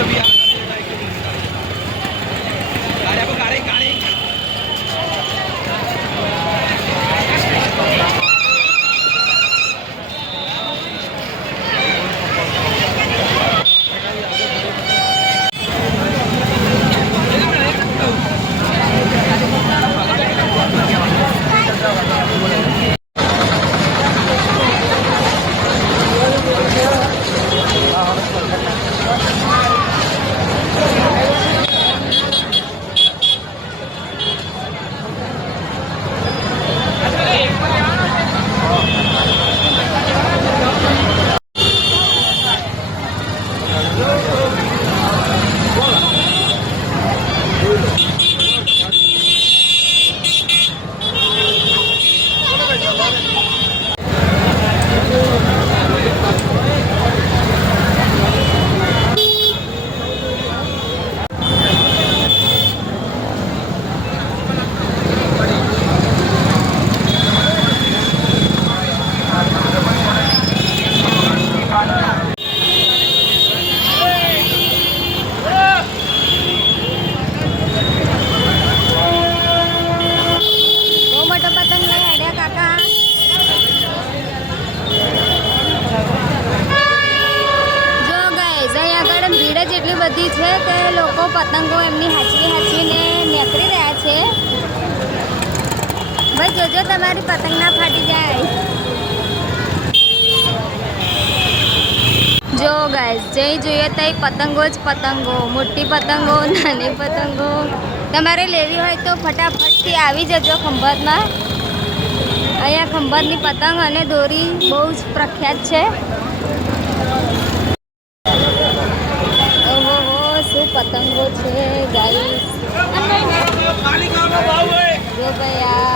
कभी यार આગળ ભીડ જ એટલી બધી છે કે લોકો પતંગો એમની હાચવી હાચવીને નીકળી રહ્યા છે. બસ જોજો તમારી પતંગ ના ફાટી જાય. જો ગાઈઝ જે જોઈએ તઈ પતંગો જ પતંગો, મોટી પતંગો, નાની પતંગો. તમારે લેવી હોય તો ફટાફટથી આવી જજો ખંભાતમાં. અહીંયા ખંભાતની પતંગ અને દોરી બહુ જ પ્રખ્યાત છે. પતંગો છે ગાઈસ જો ભાઈ આ